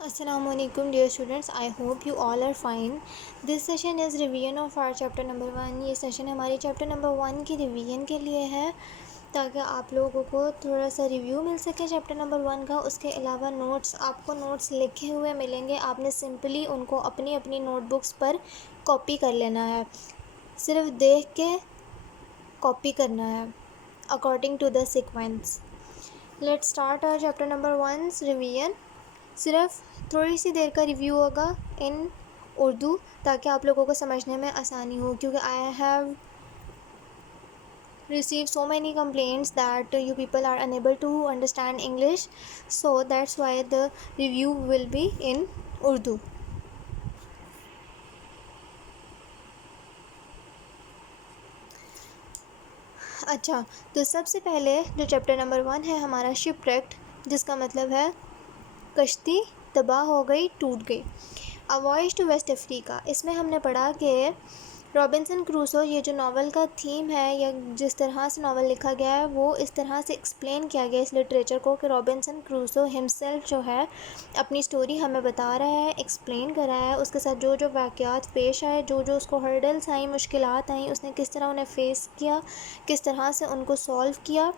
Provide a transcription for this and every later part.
Assalamu alaikum dear students, I hope you all are fine. This session is revision of our chapter number 1. یہ session ہماری chapter number 1 کی revision کے لیے ہے تاکہ آپ لوگوں کو تھوڑا سا ریویو مل سکے چیپٹر نمبر 1 کا. اس کے علاوہ نوٹس آپ کو نوٹس لکھے ہوئے ملیں گے. آپ نے سمپلی ان کو اپنی اپنی نوٹ بکس پر کاپی کر لینا ہے. صرف دیکھ کے کاپی کرنا ہے according to the sequence. Let start our chapter number 1 revision. صرف تھوڑی سی دیر کا ریویو ہوگا ان اردو تاکہ آپ لوگوں کو سمجھنے میں آسانی ہو، کیونکہ I have received so many complaints that you people are unable to understand English, so that's why the review will be in Urdu. اچھا، تو سب سے پہلے جو چیپٹر نمبر 1 ہے ہمارا شپ ریکٹ، جس کا مطلب ہے کشتی تباہ ہو گئی، ٹوٹ گئی. A Voyage to West Africa. اس میں ہم نے پڑھا کہ رابنسن کروسو، یہ جو ناول کا تھیم ہے یا جس طرح سے ناول لکھا گیا ہے وہ اس طرح سے ایکسپلین کیا گیا اس لٹریچر کو کہ رابنسن کروسو ہمسیلف جو ہے اپنی سٹوری ہمیں بتا رہا ہے، ایکسپلین کر رہا ہے. اس کے ساتھ جو جو واقعات پیش آئے، جو جو اس کو ہرڈلس آئیں، مشکلات آئیں، اس نے کس طرح انہیں فیس کیا، کس طرح سے ان کو سولو کیا،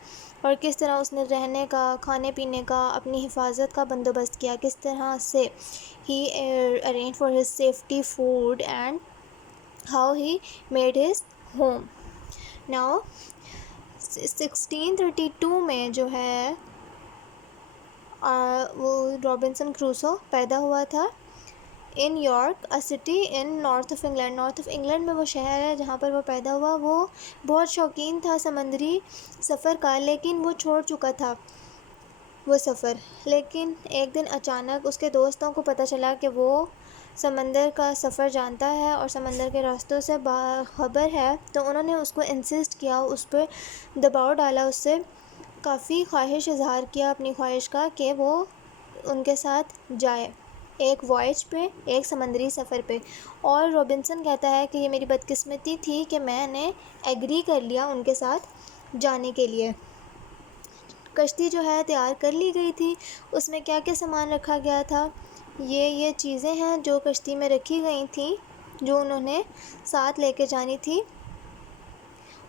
اور کس طرح اس نے رہنے کا، کھانے پینے کا، اپنی حفاظت کا بندوبست کیا، کس طرح سے he arranged for his safety food and how he made his home. Now 1632 میں جو ہے وہ رابنسن کروسو پیدا ہوا تھا in York, a city in north of England. North of England میں وہ شہر ہے جہاں پر وہ پیدا ہوا. وہ بہت شوقین تھا سمندری سفر کا، لیکن وہ چھوڑ چکا تھا وہ سفر. لیکن ایک دن اچانک اس کے دوستوں کو پتہ چلا کہ وہ سمندر کا سفر جانتا ہے اور سمندر کے راستوں سے باخبر ہے، تو انہوں نے اس کو انسسٹ کیا، اس پہ دباؤ ڈالا، اس سے کافی خواہش اظہار کیا اپنی خواہش کا کہ وہ ان کے ساتھ جائے ایک وائج پہ، ایک سمندری سفر پہ. اور رابنسن کہتا ہے کہ یہ میری بدقسمتی تھی کہ میں نے ایگری کر لیا ان کے ساتھ جانے کے لیے. کشتی جو ہے تیار کر لی گئی تھی. اس میں کیا کیا سامان رکھا گیا تھا، یہ چیزیں ہیں جو کشتی میں رکھی گئی تھیں جو انہوں نے ساتھ لے کے جانی تھی،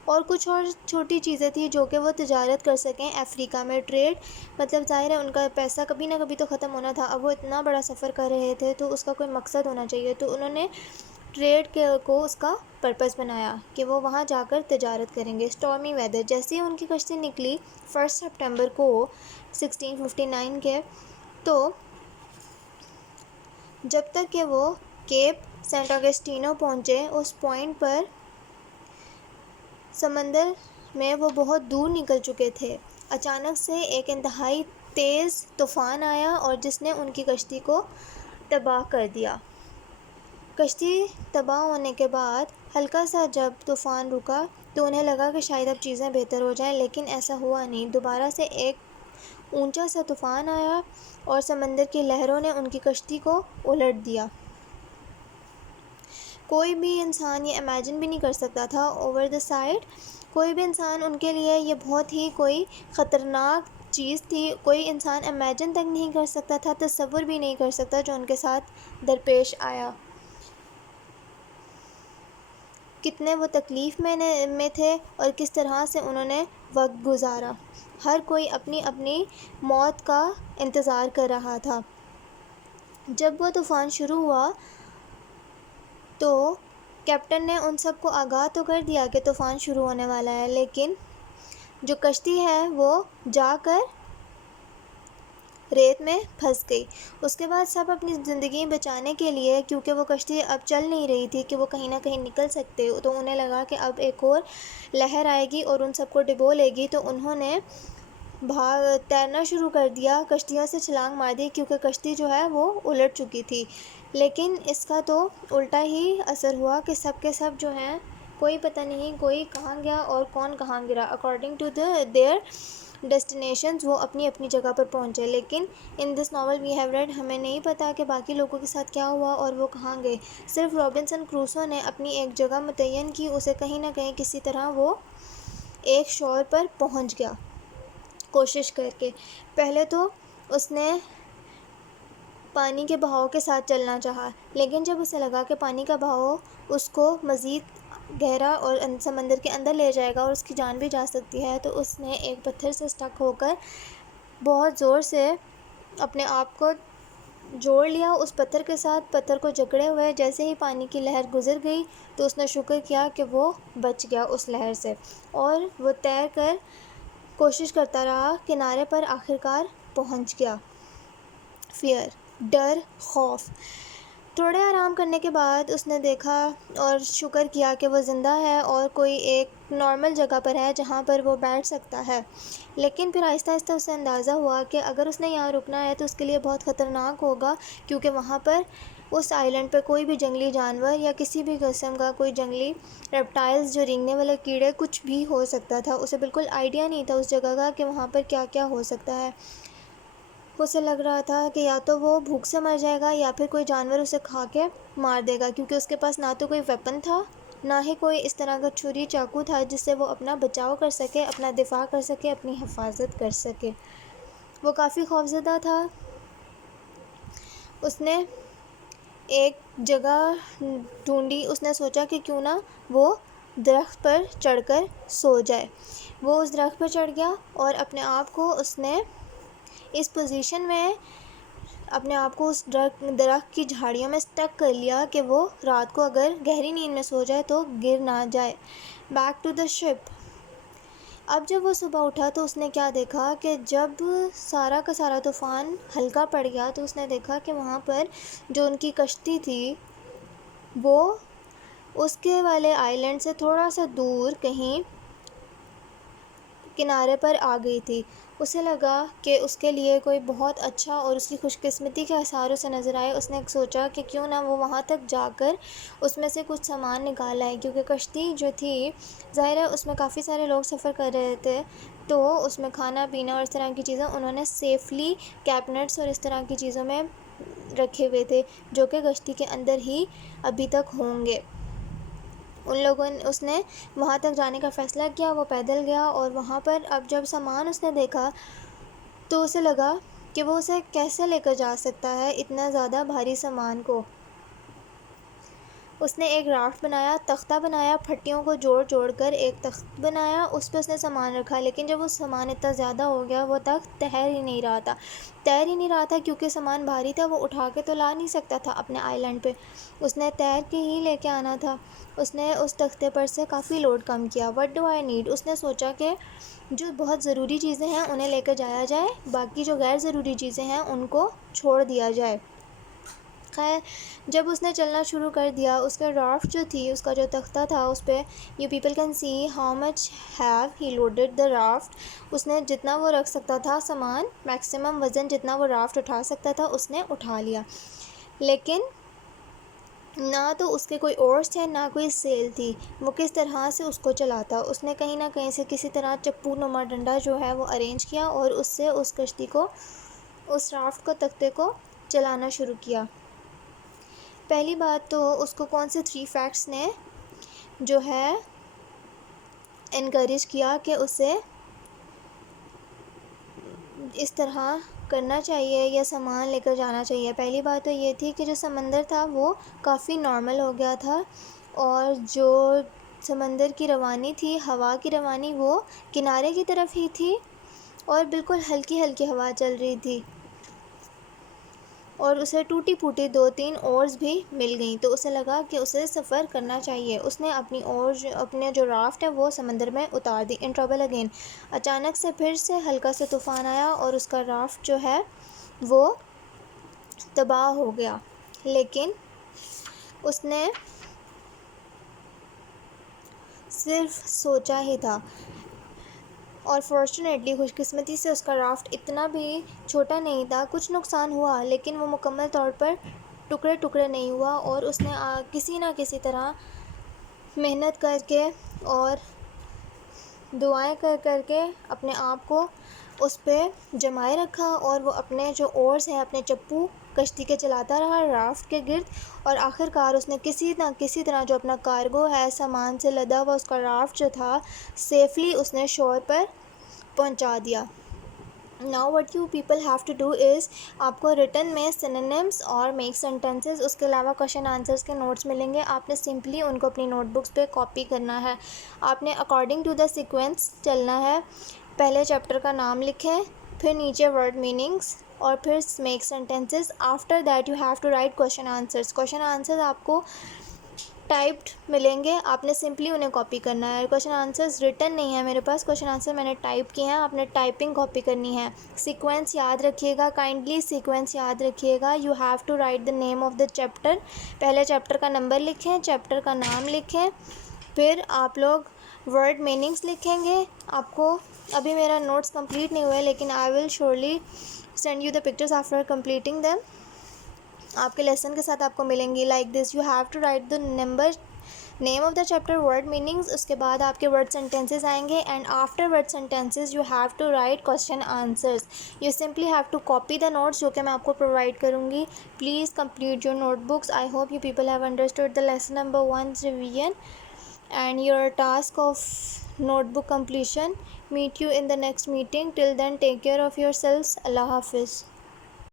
اور کچھ اور چھوٹی چیزیں تھیں جو کہ وہ تجارت کر سکیں افریقہ میں. ٹریڈ مطلب ظاہر ہے ان کا پیسہ کبھی نہ کبھی تو ختم ہونا تھا. اب وہ اتنا بڑا سفر کر رہے تھے تو اس کا کوئی مقصد ہونا چاہیے، تو انہوں نے ٹریڈ کو اس کا پرپس بنایا کہ وہ وہاں جا کر تجارت کریں گے. اسٹارمی ویدر. جیسے ہی ان کی کشتی نکلی 1 سپٹمبر کو 1659 کے، تو جب تک کہ وہ کیپ سینٹ اگسٹینو پہنچے، اس پوائنٹ پر سمندر میں وہ بہت دور نکل چکے تھے. اچانک سے ایک انتہائی تیز طوفان آیا اور جس نے ان کی کشتی کو تباہ کر دیا. کشتی تباہ ہونے کے بعد ہلکا سا جب طوفان رکا تو انہیں لگا کہ شاید اب چیزیں بہتر ہو جائیں، لیکن ایسا ہوا نہیں. دوبارہ سے ایک اونچا سا طوفان آیا اور سمندر کی لہروں نے ان کی کشتی کو الٹ دیا. کوئی بھی انسان یہ امیجن بھی نہیں کر سکتا تھا اوور دا سائڈ. کوئی بھی انسان ان کے لیے یہ بہت ہی کوئی خطرناک چیز تھی. کوئی انسان امیجن تک نہیں کر سکتا تھا، تصور بھی نہیں کر سکتا جو ان کے ساتھ درپیش آیا. کتنے وہ تکلیف میں تھے اور کس طرح سے انہوں نے وقت گزارا. ہر کوئی اپنی اپنی موت کا انتظار کر رہا تھا. جب وہ طوفان شروع ہوا تو کیپٹن نے ان سب کو آگاہ تو کر دیا کہ طوفان شروع ہونے والا ہے، لیکن جو کشتی ہے وہ جا کر ریت میں پھنس گئی. اس کے بعد سب اپنی زندگی بچانے کے لیے، کیونکہ وہ کشتی اب چل نہیں رہی تھی کہ وہ کہیں نہ کہیں نکل سکتے، تو انہیں لگا کہ اب ایک اور لہر آئے گی اور ان سب کو ڈبو لے گی، تو انہوں نے تیرنا شروع کر دیا، کشتیوں سے چھلانگ مار دی کیونکہ کشتی جو ہے وہ الٹ چکی تھی. لیکن اس کا تو الٹا ہی اثر ہوا کہ سب کے سب جو ہیں کوئی پتہ نہیں کوئی کہاں گیا اور کون کہاں گرا. اکارڈنگ ٹو دیئر ڈیسٹینیشنز وہ اپنی اپنی جگہ پر پہنچے. لیکن ان دس ناول وی ہیو ریڈ ہمیں نہیں پتا کہ باقی لوگوں کے ساتھ کیا ہوا اور وہ کہاں گئے. صرف رابنسن کروسو نے اپنی ایک جگہ متعین کی، اسے کہیں نہ کہیں کسی طرح وہ ایک شور پر پہنچ گیا کوشش کر کے. پہلے تو اس نے پانی کے بہاؤ کے ساتھ چلنا چاہا، لیکن جب اسے لگا کہ پانی کا بہاؤ اس کو مزید گہرا اور سمندر کے اندر لے جائے گا اور اس کی جان بھی جا سکتی ہے، تو اس نے ایک پتھر سے اسٹک ہو کر بہت زور سے اپنے آپ کو جوڑ لیا اس پتھر کے ساتھ، پتھر کو جکڑے ہوئے۔ جیسے ہی پانی کی لہر گزر گئی تو اس نے شکر کیا کہ وہ بچ گیا اس لہر سے، اور وہ تیر کر کوشش کرتا رہا، کنارے پر آخرکار پہنچ گیا۔ فیئر، ڈر، خوف۔ تھوڑے آرام کرنے کے بعد اس نے دیکھا اور شکر کیا کہ وہ زندہ ہے اور کوئی ایک نارمل جگہ پر ہے جہاں پر وہ بیٹھ سکتا ہے، لیکن پھر آہستہ آہستہ اسے اندازہ ہوا کہ اگر اس نے یہاں رکنا ہے تو اس کے لیے بہت خطرناک ہوگا، کیونکہ وہاں پر اس آئی لینڈ پہ کوئی بھی جنگلی جانور یا کسی بھی قسم کا کوئی جنگلی ریپٹائلز، جو رینگنے والے کیڑے، کچھ بھی ہو سکتا تھا۔ اسے بالکل آئیڈیا نہیں تھا اس جگہ کا کہ وہاں پر کیا کیا ہو سکتا ہے۔ اسے لگ رہا تھا کہ یا تو وہ بھوک سے مر جائے گا یا پھر کوئی جانور اسے کھا کے مار دے گا، کیونکہ اس کے پاس نہ تو کوئی ویپن تھا، نہ ہی کوئی اس طرح کا چھری چاقو تھا جس سے وہ اپنا بچاؤ کر سکے، اپنا دفاع کر سکے، اپنی حفاظت کر سکے۔ وہ کافی خوفزدہ تھا۔ اس نے ایک جگہ ڈھونڈی، اس نے سوچا کہ کیوں نہ وہ درخت پر چڑھ کر سو جائے۔ وہ اس درخت پر چڑھ گیا اور اپنے آپ کو اس نے اس پوزیشن میں اپنے آپ کو اس درخت کی جھاڑیوں میں اسٹک کر لیا کہ وہ رات کو اگر گہری نیند میں سو جائے تو گر نہ جائے۔ بیک ٹو دا شپ۔ اب جب وہ صبح اٹھا تو اس نے کیا دیکھا کہ جب سارا کا سارا طوفان ہلکا پڑ گیا تو اس نے دیکھا کہ وہاں پر جو ان کی کشتی تھی وہ اس کے والے آئی لینڈ سے تھوڑا سا دور کہیں کنارے پر آ گئی تھی۔ اسے لگا کہ اس کے لیے کوئی بہت اچھا اور اس کی خوش قسمتی کے آثار اسے نظر آئے۔ اس نے سوچا کہ کیوں نہ وہ وہاں تک جا کر اس میں سے کچھ سامان نکال آئے، کیونکہ کشتی جو تھی ظاہر ہے اس میں کافی سارے لوگ سفر کر رہے تھے، تو اس میں کھانا پینا اور اس طرح کی چیزیں انہوں نے سیفلی کیبنٹس اور اس طرح کی چیزوں میں رکھے ہوئے تھے، جو کہ کشتی کے اندر ہی ابھی تک ہوں گے۔ اس نے وہاں تک جانے کا فیصلہ کیا۔ وہ پیدل گیا اور وہاں پر اب جب سامان اس نے دیکھا تو اسے لگا کہ وہ اسے کیسے لے کر جا سکتا ہے اتنا زیادہ بھاری سامان کو۔ اس نے ایک رافٹ بنایا، تختہ بنایا، پھٹیوں کو جوڑ جوڑ کر ایک تخت بنایا، اس پہ اس نے سامان رکھا، لیکن جب وہ سامان اتنا زیادہ ہو گیا وہ تخت تیر ہی نہیں رہا تھا کیونکہ سامان بھاری تھا، وہ اٹھا کے تو لا نہیں سکتا تھا اپنے آئی لینڈ پہ، اس نے تیر کے ہی لے کے آنا تھا۔ اس نے اس تختے پر سے کافی لوڈ کم کیا۔ What do I need? اس نے سوچا کہ جو بہت ضروری چیزیں ہیں انہیں لے کر جایا جائے، باقی جو غیر ضروری چیزیں ہیں ان کو چھوڑ دیا جائے۔ خیر، جب اس نے چلنا شروع کر دیا، اس کا رافٹ جو تھی، اس کا جو تختہ تھا، اس پہ you people can see how much have he loaded the raft. اس نے جتنا وہ رکھ سکتا تھا سامان، میکسیمم وزن جتنا وہ رافٹ اٹھا سکتا تھا اس نے اٹھا لیا، لیکن نہ تو اس کے کوئی اورس تھے نہ کوئی سیل تھی۔ وہ کس طرح سے اس کو چلاتا؟ اس نے کہیں نہ کہیں سے کسی طرح چپو نما ڈنڈا جو ہے وہ ارینج کیا اور اس سے اس کشتی کو، اس رافٹ کو، تختے کو چلانا شروع کیا۔ پہلی بات تو اس کو کون سے 3 فیکٹس نے جو ہے انکریج کیا کہ اسے اس طرح کرنا چاہیے یا سامان لے کر جانا چاہیے؟ پہلی بات تو یہ تھی کہ جو سمندر تھا وہ کافی نارمل ہو گیا تھا، اور جو سمندر کی روانی تھی، ہوا کی روانی، وہ کنارے کی طرف ہی تھی اور بالکل ہلکی ہلکی ہوا چل رہی تھی، اور اسے ٹوٹی پھوٹی 2-3 اورز بھی مل گئیں، تو اسے لگا کہ اسے سفر کرنا چاہیے۔ اس نے اپنے جو رافٹ ہے وہ سمندر میں اتار دی۔ In trouble again. اچانک سے پھر سے ہلکا سا طوفان آیا اور اس کا رافٹ جو ہے وہ تباہ ہو گیا، لیکن اس نے صرف سوچا ہی تھا، اور فارچونیٹلی، خوش قسمتی سے، اس کا رافٹ اتنا بھی چھوٹا نہیں تھا۔ کچھ نقصان ہوا لیکن وہ مکمل طور پر ٹکڑے ٹکڑے نہیں ہوا، اور اس نے کسی نہ کسی طرح محنت کر کے اور دعائیں کر کر کے اپنے آپ کو اس پہ جمائے رکھا، اور وہ اپنے جو اورس ہیں، اپنے چپو کشتی کے چلاتا رہا رافٹ کے گرد، اور آخرکار اس نے کسی نہ کسی طرح جو اپنا کارگو ہے، سامان سے لدا ہوا اس کا رافٹ جو تھا، سیفلی اس نے شور پر پہنچا دیا۔ Now what you people have to do is آپ کو ریٹن میں سینونیمس اور میک سینٹینسز اس کے علاوہ کوشچن آنسرس کے نوٹس ملیں گے. آپ نے سمپلی ان کو اپنی نوٹ بکس پہ کاپی کرنا ہے. آپ نے اکارڈنگ ٹو دا سیکوینس چلنا ہے. پہلے چیپٹر کا نام لکھیں, پھر نیچے ورڈ میننگس اور پھر make sentences. After that you have to write question answers. Question answers آپ کو ٹائپڈ ملیں گے, آپ نے سمپلی انہیں کاپی کرنا ہے. کوشچن آنسرز ریٹن نہیں ہے میرے پاس, کوشچن آنسر میں نے ٹائپ کیے ہیں, آپ نے ٹائپنگ کاپی کرنی ہے. سیکوینس یاد رکھیے گا, کائنڈلی سیکوینس یاد رکھیے گا. You have to write the name of the chapter. پہلے چیپٹر کا نمبر لکھیں, چیپٹر کا نام لکھیں, پھر آپ لوگ ورڈ میننگس لکھیں گے. آپ کو ابھی میرا نوٹس کمپلیٹ نہیں ہوئے لیکن I will surely send you the pictures after completing them. آپ کے لیسن کے ساتھ آپ کو ملیں گی like this. You have to write the name of the chapter, word meanings, اس کے بعد آپ کے ورڈ سینٹینسز آئیں گے, and after word sentences you have to write question answers. You simply have to copy the notes جو کہ میں آپ کو پرووائڈ کروں گی. Please complete your notebooks. I hope you people have understood the lesson number 1 revision and your task of notebook completion. Meet you in the next meeting. Till then take care of yourselves. اللہ حافظ.